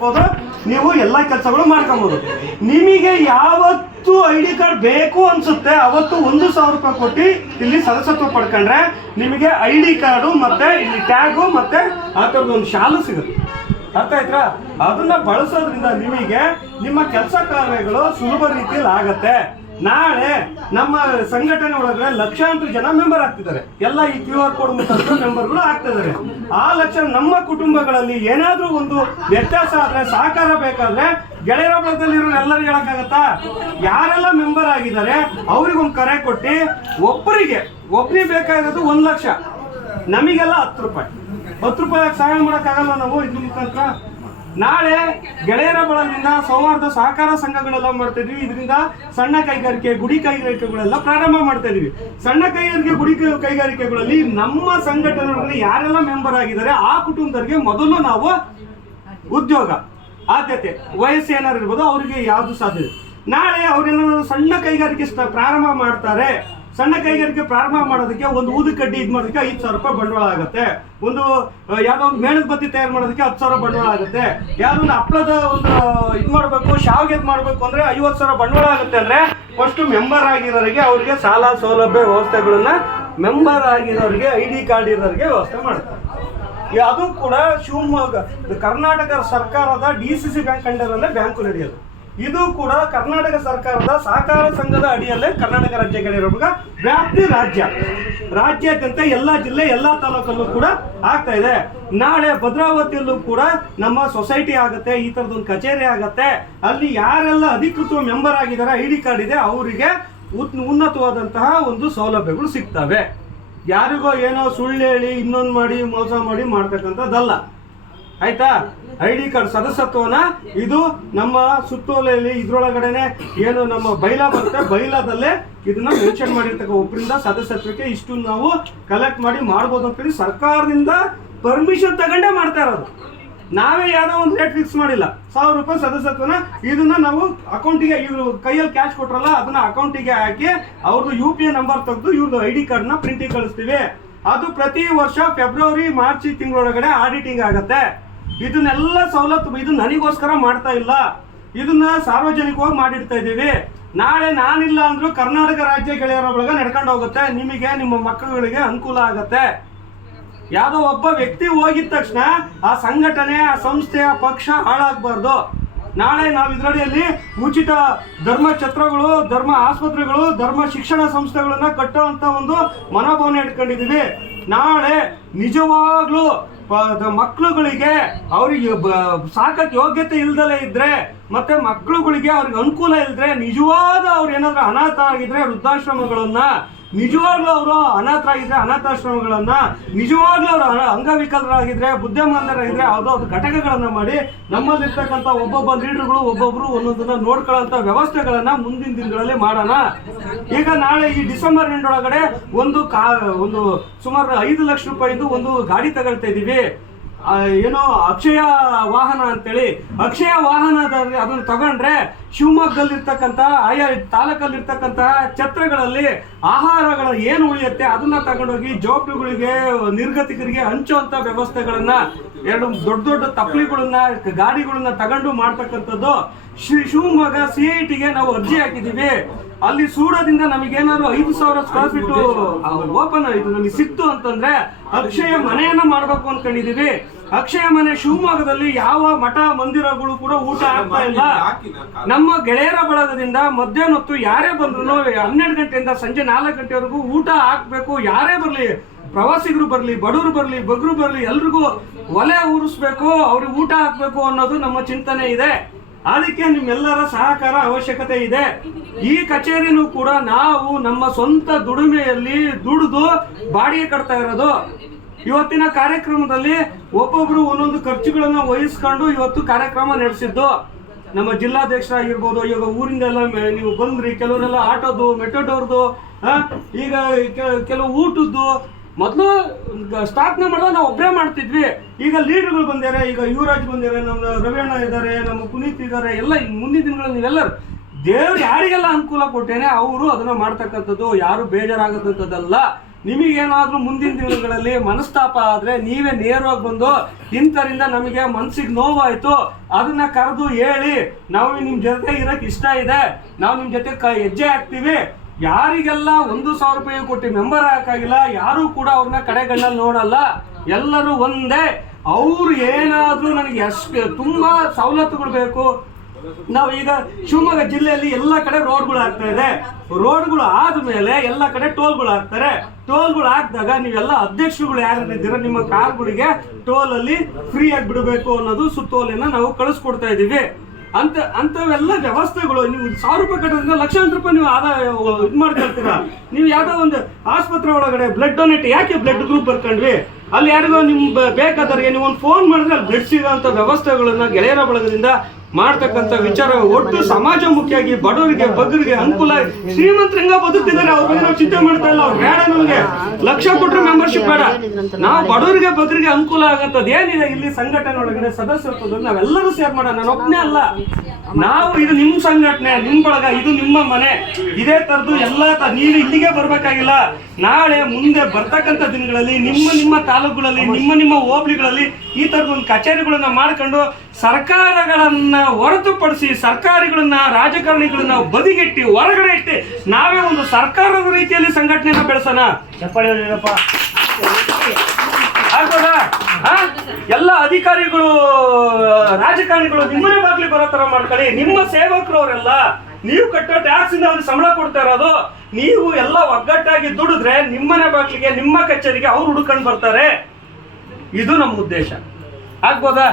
ಮಾಡ್ಬೋದು, ನೀವು ಎಲ್ಲ ಕೆಲಸಗಳು ಮಾಡ್ಕೊಬೋದು. ನಿಮಗೆ ಯಾವತ್ತು ID ಕಾರ್ಡ್ ಬೇಕು ಅನ್ಸುತ್ತೆ ಅವತ್ತು 1,000 ರೂಪಾಯಿ ಕೊಟ್ಟು ಇಲ್ಲಿ ಸದಸ್ಯತ್ವ ಪಡ್ಕೊಂಡ್ರೆ ನಿಮಗೆ ID ಕಾರ್ಡು ಮತ್ತೆ ಇಲ್ಲಿ ಟ್ಯಾಗು ಮತ್ತೆ ಆ ಥರದ್ದು ಒಂದು ಶಾಲು ಸಿಗುತ್ತೆ. ಅರ್ಥ ಆಯ್ತಾ? ಅದನ್ನ ಬಳಸೋದ್ರಿಂದ ನಿಮಗೆ ನಿಮ್ಮ ಕೆಲಸ ಕಾರ್ಯಗಳು ಸುಲಭ ರೀತಿಯಲ್ಲಿ ಆಗತ್ತೆ. ನಾಳೆ ನಮ್ಮ ಸಂಘಟನೆ ಒಳಗಡೆ ಲಕ್ಷಾಂತರ ಜನ ಮೆಂಬರ್ ಆಗ್ತಿದ್ದಾರೆ. ಎಲ್ಲ ಈ QR ಕೋಡ್ ಮುಖಾಂತರ ಮೆಂಬರ್ಗಳು ಆಗ್ತಿದ್ದಾರೆ. ಆ ನಮ್ಮ ಕುಟುಂಬಗಳಲ್ಲಿ ಏನಾದ್ರೂ ಒಂದು ವ್ಯತ್ಯಾಸ ಆದ್ರೆ, ಸಹಕಾರ ಬೇಕಾದ್ರೆ ಗೆಳೆಯರ ಬಳಗದಲ್ಲಿರೋ ಎಲ್ಲರಿಗೂ ಹೇಳಕ್ಕಾಗತ್ತಾ? ಯಾರೆಲ್ಲ ಮೆಂಬರ್ ಆಗಿದ್ದಾರೆ ಅವ್ರಿಗೊಂದು ಕರೆ ಕೊಟ್ಟು ಒಬ್ಬರಿಗೆ ಬೇಕಾಗಿರೋದು 1 ಲಕ್ಷ, ನಮಗೆಲ್ಲ 10 ರೂಪಾಯಿ. 10 ರೂಪಾಯಿ ಸಹಾಯ ಮಾಡೋಕ್ಕಾಗಲ್ಲ ನಾವು ಇದ್ರ ಮುಖಾಂತರ? ನಾಳೆ ಗೆಳೆಯರ ಬಳಗದಿಂದ ಸೌಹಾರ್ದ ಸಹಕಾರ ಸಂಘಗಳೆಲ್ಲ ಮಾಡ್ತಾ ಇದೀವಿ. ಇದರಿಂದ ಸಣ್ಣ ಕೈಗಾರಿಕೆ, ಗುಡಿ ಕೈಗಾರಿಕೆಗಳೆಲ್ಲ ಪ್ರಾರಂಭ ಮಾಡ್ತಾ ಇದೀವಿ. ಸಣ್ಣ ಕೈಗಾರಿಕೆ, ಗುಡಿ ಕೈಗಾರಿಕೆಗಳಲ್ಲಿ ನಮ್ಮ ಸಂಘಟನೆಗಳಲ್ಲಿ ಯಾರೆಲ್ಲ ಮೆಂಬರ್ ಆಗಿದ್ದಾರೆ ಆ ಕುಟುಂಬದವರಿಗೆ ಮೊದಲು ನಾವು ಉದ್ಯೋಗ ಆದ್ಯತೆ, ವಯಸ್ಸು ಏನಾರು ಇರ್ಬೋದು ಅವರಿಗೆ ಯಾವುದು ಸಾಧ್ಯತೆ. ನಾಳೆ ಅವ್ರೇನಾದ್ರು ಸಣ್ಣ ಕೈಗಾರಿಕೆ ಪ್ರಾರಂಭ ಮಾಡ್ತಾರೆ, ಸಣ್ಣ ಕೈಗಾರಿಕೆ ಪ್ರಾರಂಭ ಮಾಡೋದಕ್ಕೆ ಒಂದು ಊದುಕಡ್ಡಿ ಇದು ಮಾಡೋದಕ್ಕೆ 5,000 ರೂಪಾಯಿ ಬಂಡವಾಳ ಆಗುತ್ತೆ. ಒಂದು ಯಾವುದೋ ಒಂದು ಮೇಣದ ಬತ್ತಿ ತಯಾರು ಮಾಡೋದಕ್ಕೆ 10,000 ಬಂಡವಾಳ ಆಗುತ್ತೆ. ಯಾವುದೋ ಒಂದು ಹಪ್ಪಳದ ಒಂದು ಇದು ಮಾಡಬೇಕು, ಶಾವಿಗೆ ಮಾಡಬೇಕು ಅಂದ್ರೆ 50,000 ಬಂಡವಾಳ ಆಗುತ್ತೆ. ಅಂದ್ರೆ ಫಸ್ಟ್ ಮೆಂಬರ್ ಆಗಿರೋರಿಗೆ ಅವರಿಗೆ ಸಾಲ ಸೌಲಭ್ಯ ವ್ಯವಸ್ಥೆಗಳನ್ನ ಮೆಂಬರ್ ಆಗಿರೋರಿಗೆ ID ಕಾರ್ಡ್ ಇರೋರಿಗೆ ವ್ಯವಸ್ಥೆ ಮಾಡ್ತಾರೆ. ಅದು ಕೂಡ ಶಿವಮೊಗ್ಗ ಕರ್ನಾಟಕ ಸರ್ಕಾರದ DCC ಬ್ಯಾಂಕ್ ಅಂಡರಲ್ಲೇ ಬ್ಯಾಂಕು ನಡೆಯೋದು. ಇದು ಕೂಡ ಕರ್ನಾಟಕ ಸರ್ಕಾರದ ಸಹಕಾರ ಸಂಘದ ಅಡಿಯಲ್ಲೇ ಕರ್ನಾಟಕ ರಾಜ್ಯ ಗೆಳೆಯರ ಬಳಗ ವ್ಯಾಪ್ತಿ ರಾಜ್ಯಾದ್ಯಂತ ಎಲ್ಲ ಜಿಲ್ಲೆ ಎಲ್ಲ ತಾಲೂಕಲ್ಲೂ ಕೂಡ ಆಗ್ತಾ ಇದೆ. ನಾಳೆ ಭದ್ರಾವತಿಯಲ್ಲೂ ಕೂಡ ನಮ್ಮ ಸೊಸೈಟಿ ಆಗುತ್ತೆ, ಈ ತರದೊಂದು ಕಚೇರಿ ಆಗತ್ತೆ. ಅಲ್ಲಿ ಯಾರೆಲ್ಲ ಅಧಿಕೃತ ಮೆಂಬರ್ ಆಗಿದ್ದಾರೆ, ID ಕಾರ್ಡ್ ಇದೆ, ಅವರಿಗೆ ಉನ್ನತವಾದಂತಹ ಒಂದು ಸೌಲಭ್ಯಗಳು ಸಿಗ್ತವೆ. ಯಾರಿಗೋ ಏನೋ ಸುಳ್ಳು ಹೇಳಿ ಇನ್ನೊಂದು ಮಾಡಿ ಮೋಸ ಮಾಡಿ ಮಾಡ್ತಕ್ಕಂಥದ್ದಲ್ಲ. ಆಯ್ತಾ? ID ಕಾರ್ಡ್ ಸದಸ್ಯತ್ವನ ಇದು ನಮ್ಮ ಸುತ್ತೋಲೆಯಲ್ಲಿ ಇದ್ರೊಳಗಡೆನೆ ಏನು ನಮ್ಮ ಬೈಲಾ ಬರುತ್ತೆ, ಬೈಲಾದಲ್ಲೇ ಇದನ್ನ ಮೆನ್ಷನ್ ಮಾಡಿರ್ತಕ್ಕ ಒಬ್ಬರಿಂದ ಸದಸ್ಯತ್ವಕ್ಕೆ ಇಷ್ಟು ನಾವು ಕಲೆಕ್ಟ್ ಮಾಡಿ ಮಾಡ್ಬೋದು ಅಂತೇಳಿ ಸರ್ಕಾರದಿಂದ ಪರ್ಮಿಷನ್ ತಗೊಂಡೇ ಮಾಡ್ತಾ ಇರೋದು. ನಾವೇ ಯಾವುದೋ ಒಂದು ರೇಟ್ ಫಿಕ್ಸ್ ಮಾಡಿಲ್ಲ. 1,000 ರೂಪಾಯಿ ಸದಸ್ಯತ್ವನ ಇದನ್ನ ನಾವು ಅಕೌಂಟಿಗೆ, ಇವರು ಕೈಯಲ್ಲಿ ಕ್ಯಾಶ್ ಕೊಟ್ರಲ್ಲ ಅದನ್ನ ಅಕೌಂಟಿಗೆ ಹಾಕಿ ಅವ್ರದ್ದು UPI ನಂಬರ್ ತೆಗೆದು ಇವ್ರದ್ದು ID ಕಾರ್ಡ್ನ ಪ್ರಿಂಟಿಗೆ ಕಳಿಸ್ತೀವಿ. ಅದು ಪ್ರತಿ ವರ್ಷ ಫೆಬ್ರವರಿ ಮಾರ್ಚ್ ತಿಂಗಳೊಳಗಡೆ ಆಡಿಟಿಂಗ್ ಆಗತ್ತೆ. ಇದನ್ನೆಲ್ಲ ಸವಲತ್ತು ಇದು ನನಗೋಸ್ಕರ ಮಾಡ್ತಾ ಇಲ್ಲ, ಇದನ್ನ ಸಾರ್ವಜನಿಕವಾಗಿ ಮಾಡಿಡ್ತಾ ಇದ್ದೀವಿ. ನಾಳೆ ನಾನಿಲ್ಲ ಅಂದ್ರೂ ಕರ್ನಾಟಕ ರಾಜ್ಯ ಗೆಳೆಯರ ಬಳಗ ನಡ್ಕೊಂಡು ಹೋಗುತ್ತೆ. ನಿಮಗೆ ನಿಮ್ಮ ಮಕ್ಕಳುಗಳಿಗೆ ಅನುಕೂಲ ಆಗತ್ತೆ. ಯಾವುದೋ ಒಬ್ಬ ವ್ಯಕ್ತಿ ಹೋಗಿದ ತಕ್ಷಣ ಆ ಸಂಘಟನೆ, ಆ ಸಂಸ್ಥೆ, ಆ ಪಕ್ಷ ಹಾಳಾಗಬಾರ್ದು. ನಾಳೆ ನಾವು ಇದರಡಿಯಲ್ಲಿ ಉಚಿತ ಧರ್ಮ ಛತ್ರಗಳು, ಧರ್ಮ ಆಸ್ಪತ್ರೆಗಳು, ಧರ್ಮ ಶಿಕ್ಷಣ ಸಂಸ್ಥೆಗಳನ್ನ ಕಟ್ಟುವಂತ ಒಂದು ಮನೋಭಾವನೆ ಇಟ್ಕೊಂಡಿದ್ದೀವಿ. ನಾಳೆ ನಿಜವಾಗ್ಲೂ ಮಕ್ಕಳುಗಳಿಗೆ ಅವ್ರಿಗೆ ಸಾಕಕ್ಕೆ ಯೋಗ್ಯತೆ ಇಲ್ದಲೇ ಇದ್ರೆ, ಮತ್ತೆ ಮಕ್ಕಳುಗಳಿಗೆ ಅವ್ರಿಗೆ ಅನುಕೂಲ ಇಲ್ದ್ರೆ, ನಿಜವಾದ ಅವ್ರು ಏನಾದ್ರು ಅನಾಥ ಆಗಿದ್ರೆ ವೃದ್ಧಾಶ್ರಮಗಳನ್ನ, ನಿಜವಾಗ್ಲೂ ಅವರು ಅನಾಥರಾಗಿದ್ರೆ ಅನಾಥಾಶ್ರಮಗಳನ್ನ, ನಿಜವಾಗ್ಲೂ ಅವರು ಅಂಗವಿಕಲರಾಗಿದ್ರೆ, ಬುದ್ಧಿಮಾಂದ್ಯರಾಗಿದ್ರೆ ಯಾವುದೋ ಘಟಕಗಳನ್ನ ಮಾಡಿ ನಮ್ಮಲ್ಲಿರ್ತಕ್ಕಂಥ ಒಬ್ಬೊಬ್ಬ ಲೀಡರ್ಗಳು ಒಬ್ಬೊಬ್ರು ಒಂದೊಂದನ್ನ ನೋಡ್ಕೊಳ್ಳೋಂಥ ವ್ಯವಸ್ಥೆಗಳನ್ನ ಮುಂದಿನ ದಿನಗಳಲ್ಲಿ ಮಾಡೋಣ. ಈಗ ನಾಳೆ ಈ ಡಿಸೆಂಬರ್ ಎಂಡೊಳಗಡೆ ಒಂದು ಸುಮಾರು 5 ಲಕ್ಷ ರೂಪಾಯಿದು ಒಂದು ಗಾಡಿ ತಗೊಳ್ತಾ ಇದೀವಿ. ಏನೋ ಅಕ್ಷಯ ವಾಹನ ಅಂತೇಳಿ. ಅಕ್ಷಯ ವಾಹನದಲ್ಲಿ ಅದನ್ನು ತಗೊಂಡ್ರೆ ಶಿವಮೊಗ್ಗದಲ್ಲಿರ್ತಕ್ಕಂಥ ಆಯಾ ತಾಲೂಕಲ್ಲಿರ್ತಕ್ಕಂಥ ಛತ್ರಗಳಲ್ಲಿ ಆಹಾರಗಳ ಏನು ಉಳಿಯುತ್ತೆ ಅದನ್ನ ತಗೊಂಡೋಗಿ ಜೋಪಡಿಗಳಿಗೆ, ನಿರ್ಗತಿಕರಿಗೆ ಹಂಚುವಂತ ವ್ಯವಸ್ಥೆಗಳನ್ನ, ಎರಡು ದೊಡ್ಡ ತಪ್ಪಲಿಗಳನ್ನ, ಗಾಡಿಗಳನ್ನ ತಗೊಂಡು ಮಾಡ್ತಕ್ಕಂಥದ್ದು. ಶಿವಮೊಗ್ಗ CITಗೆ ನಾವು ಅರ್ಜಿ ಹಾಕಿದೀವಿ. ಅಲ್ಲಿ ಸೂರದಿಂದ ನಮಗೇನಾದ್ರು 5,000 ಸ್ಕ್ವೇರ್ ಫೀಟ್ ಓಪನ್ ಇದು ನಮಗೆ ಸಿಕ್ತು ಅಂತಂದ್ರೆ ಅಕ್ಷಯ ಮನೆಯನ್ನ ಮಾಡ್ಬೇಕು ಅನ್ಕೊಂಡಿದೀವಿ. ಅಕ್ಷಯ ಮನೆ ಶಿವಮೊಗ್ಗದಲ್ಲಿ ಯಾವ ಮಠ ಮಂದಿರಗಳು ಕೂಡ ಊಟ ಆಗ್ತಾ ಇಲ್ಲ. ನಮ್ಮ ಗೆಳೆಯರ ಬಳಗದಿಂದ ಮಧ್ಯಾಹ್ನ ಹೊತ್ತು ಯಾರೇ ಬಂದ್ರು 12 ಗಂಟೆಯಿಂದ ಸಂಜೆ 4 ಗಂಟೆವರೆಗೂ ಊಟ ಹಾಕ್ಬೇಕು. ಯಾರೇ ಬರ್ಲಿ, ಪ್ರವಾಸಿಗರು ಬರ್ಲಿ, ಬಡವರು ಬರ್ಲಿ, ಬಗ್ರು ಬರ್ಲಿ, ಎಲ್ರಿಗೂ ಒಲೆ ಉರಿಸ್ಬೇಕು, ಅವ್ರಿಗೆ ಊಟ ಹಾಕ್ಬೇಕು ಅನ್ನೋದು ನಮ್ಮ ಚಿಂತನೆ ಇದೆ. ಅದಕ್ಕೆ ನಿಮ್ಮೆಲ್ಲರ ಸಹಕಾರ ಅವಶ್ಯಕತೆ ಇದೆ. ಈ ಕಚೇರಿನೂ ಕೂಡ ನಾವು ನಮ್ಮ ಸ್ವಂತ ದುಡಿಮೆಯಲ್ಲಿ ದುಡಿದು ಬಾಡಿಗೆ ಕಟ್ತಾ ಇರೋದು. ಇವತ್ತಿನ ಕಾರ್ಯಕ್ರಮದಲ್ಲಿ ಒಬ್ಬೊಬ್ರು ಒಂದೊಂದು ಖರ್ಚುಗಳನ್ನ ವಹಿಸ್ಕೊಂಡು ಇವತ್ತು ಕಾರ್ಯಕ್ರಮ ನಡೆಸಿದ್ದು. ನಮ್ಮ ಜಿಲ್ಲಾಧ್ಯಕ್ಷರಾಗಿರ್ಬೋದು, ಈಗ ಊರಿಂದ ಎಲ್ಲ ನೀವು ಬಂದ್ರಿ, ಕೆಲವರೆಲ್ಲ ಆಟೋದು, ಮೆಟೋಟೋರ್ದು, ಈಗ ಕೆಲವು ಊಟದ್ದು. ಮೊದಲು ಸ್ಥಾಪನೆ ಮಾಡಿದಾಗ ನಾವು ಒಬ್ಬರೇ ಮಾಡ್ತಿದ್ವಿ. ಈಗ ಲೀಡರ್ಗಳು ಬಂದಿದ್ದಾರೆ, ಈಗ ಯುವರಾಜ್ ಬಂದಿದ್ದಾರೆ, ನಮ್ಮ ರವಿಯಣ್ಣ ಇದ್ದಾರೆ, ನಮ್ಮ ಪುನೀತ್ ಇದ್ದಾರೆ. ಎಲ್ಲ ಮುಂದಿನ ದಿನಗಳಲ್ಲಿ ನೀವೆಲ್ಲರೂ ದೇವ್ರು ಯಾರಿಗೆಲ್ಲ ಅನುಕೂಲ ಕೊಟ್ಟೇನೆ ಅವರು ಅದನ್ನ ಮಾಡ್ತಕ್ಕಂಥದ್ದು. ಯಾರು ಬೇಜಾರಾಗದಂಥದ್ದಲ್ಲ. ನಿಮಗೇನಾದ್ರೂ ಮುಂದಿನ ದಿನಗಳಲ್ಲಿ ಮನಸ್ತಾಪ ಆದ್ರೆ ನೀವೇ ನೇರವಾಗಿ ಬಂದು ಇಂಥರಿಂದ ನಮಗೆ ಮನ್ಸಿಗೆ ನೋವಾಯ್ತು ಅದನ್ನ ಕರೆದು ಹೇಳಿ, ನಾವು ನಿಮ್ ಜೊತೆ ಇರಕ್ ಇಷ್ಟ ಇದೆ, ನಾವು ನಿಮ್ ಜೊತೆ ಹೆಜ್ಜೆ ಹಾಕ್ತೀವಿ. ಯಾರಿಗೆಲ್ಲ 1,000 ರೂಪಾಯಿ ಕೊಟ್ಟು ಮೆಂಬರ್ ಹಾಕಾಗಿಲ್ಲ ಯಾರು ಕೂಡ ಅವ್ರನ್ನ ಕಡೆಗಣ್ಣಲ್ಲಿ ನೋಡಲ್ಲ, ಎಲ್ಲರೂ ಒಂದೇ. ಅವ್ರು ಏನಾದ್ರೂ ನನಗೆ ಎಷ್ಟು ತುಂಬಾ ಸವಲತ್ತುಗಳು ಬೇಕು, ನಾವು ಈಗ ಶಿವಮೊಗ್ಗ ಜಿಲ್ಲೆಯಲ್ಲಿ ಎಲ್ಲ ಕಡೆ ರೋಡ್ಗಳು ಆಗ್ತಾ ಇದೆ, ರೋಡ್ಗಳು ಆದ್ಮೇಲೆ ಎಲ್ಲ ಕಡೆ ಟೋಲ್ಗಳು ಹಾಕ್ತಾರೆ. ಟೋಲ್ಗಳು ಹಾಕಿದಾಗ ನೀವೆಲ್ಲ ಅಧ್ಯಕ್ಷರುಗಳು ಯಾರಿದ್ದೀರ ನಿಮ್ಮ ಕಾರ್ಗಳಿಗೆ ಟೋಲ್ ಅಲ್ಲಿ ಫ್ರೀ ಆಗಿ ಬಿಡಬೇಕು ಅನ್ನೋದು ಸುತ್ತೋಲೆನ ನಾವು ಕಳಿಸ್ಕೊಡ್ತಾ ಇದೀವಿ. ಅಂತವೆಲ್ಲ ವ್ಯವಸ್ಥೆಗಳು. ನೀವು 1,000 ರೂಪಾಯಿ ಕಟ್ಟೋದ್ರಿಂದ ಲಕ್ಷಾಂತರ ರೂಪಾಯಿ ನೀವು ಆದಾಯ ಇದು ಮಾಡ್ಕೊಳ್ತೀರಾ. ನೀವು ಯಾವ್ದೋ ಒಂದು ಆಸ್ಪತ್ರೆ ಒಳಗಡೆ ಬ್ಲಡ್ ಡೊನೇಟ್, ಯಾಕೆ ಬ್ಲಡ್ ಗ್ರೂಪ್ ಬರ್ಕೊಂಡ್ವಿ, ಅಲ್ಲಿ ಯಾರಿಗೋ ನಿಮ್ ಬೇಕಾದವ್ರಿಗೆ ನೀವು ಒಂದು ಫೋನ್ ಮಾಡಿದ್ರೆ ಅಲ್ಲಿ ಬ್ಲಡ್ ಸಿಗೋಂಥ ವ್ಯವಸ್ಥೆಗಳನ್ನ ಗೆಳೆಯರ ಬಳಗದಿಂದ ಮಾಡ್ತಕ್ಕಂಥ ವಿಚಾರ. ಒಟ್ಟು ಸಮಾಜಮುಖಿಯಾಗಿ ಬಡವರಿಗೆ ಬಗ್ಗರಿಗೆ ಅನುಕೂಲ. ಶ್ರೀಮಂತರಿಂದ ಬದುಕ್ತಿದ್ದಾರೆ, ಅವ್ರ ಬಗ್ಗೆ ನಾವು ಚಿಂತೆ ಮಾಡ್ತಾ ಇಲ್ಲ. ಅವ್ರು ಬೇಡ, ನಮಗೆ ಲಕ್ಷ ಕೊಟ್ಟರೆ ಮೆಂಬರ್ಶಿಪ್ ಬೇಡ. ನಾವು ಬಡವರಿಗೆ ಬಗ್ಗರಿಗೆ ಅನುಕೂಲ ಆಗಂತದ್ದು ಏನಿದೆ ಇಲ್ಲಿ ಸಂಘಟನೆ ಒಳಗಡೆ ಸದಸ್ಯತ್ವದಲ್ಲಿ ನಾವೆಲ್ಲರೂ ಸೇರ್ ಮಾಡೋಣ. ನಾನು ಒಬ್ಬನೇ ಅಲ್ಲ, ನಾವು ಇದು ನಿಮ್ಮ ಸಂಘಟನೆ, ನಿಮ್ ಬಳಗ, ಇದು ನಿಮ್ಮ ಮನೆ. ಇದೇ ತರದ್ದು ಎಲ್ಲ ನೀವು ಇಲ್ಲಿಗೆ ಬರ್ಬೇಕಾಗಿಲ್ಲ. ನಾಳೆ ಮುಂದೆ ಬರ್ತಕ್ಕಂಥ ದಿನಗಳಲ್ಲಿ ನಿಮ್ಮ ತಾಲೂಕುಗಳಲ್ಲಿ ನಿಮ್ಮ ಹೋಬಳಿಗಳಲ್ಲಿ ಈ ತರದ ಒಂದು ಕಚೇರಿಗಳನ್ನ ಮಾಡ್ಕೊಂಡು ಸರ್ಕಾರಗಳನ್ನ ಹೊರತುಪಡಿಸಿ ಸರ್ಕಾರಿಗಳನ್ನ ರಾಜಕಾರಣಿಗಳನ್ನ ಬದಿಗೆಟ್ಟಿ ಹೊರಗಡೆ ಇಟ್ಟು ನಾವೇ ಒಂದು ಸರ್ಕಾರದ ರೀತಿಯಲ್ಲಿ ಸಂಘಟನೆಯನ್ನ ಬೆಳೆಸೋಣ. ಆಗ್ಬೋದಾ? ಎಲ್ಲ ಅಧಿಕಾರಿಗಳು ರಾಜಕಾರಣಿಗಳು ನಿಮ್ಮನೆ ಬಾಗ್ಲಿ ಬರೋ ತರ ಮಾಡ್ಕೊಳ್ಳಿ. ನಿಮ್ಮ ಸೇವಕರು ಅವರೆಲ್ಲ ನೀವು ಕಟ್ಟೋ ಟ್ಯಾಕ್ಸ್ ಇಂದ ಅವ್ರಿಗೆ ಸಂಬಳ ಕೊಡ್ತಾ ಇರೋದು. ನೀವು ಎಲ್ಲ ಒಗ್ಗಟ್ಟಾಗಿ ದುಡಿದ್ರೆ ನಿಮ್ಮನೆ ಬಾಗ್ಲಿಗೆ ನಿಮ್ಮ ಕಚೇರಿಗೆ ಅವ್ರು ಹುಡ್ಕೊಂಡು ಬರ್ತಾರೆ. ಇದು ನಮ್ಮ ಉದ್ದೇಶ. ಆಗ್ಬೋದಾ?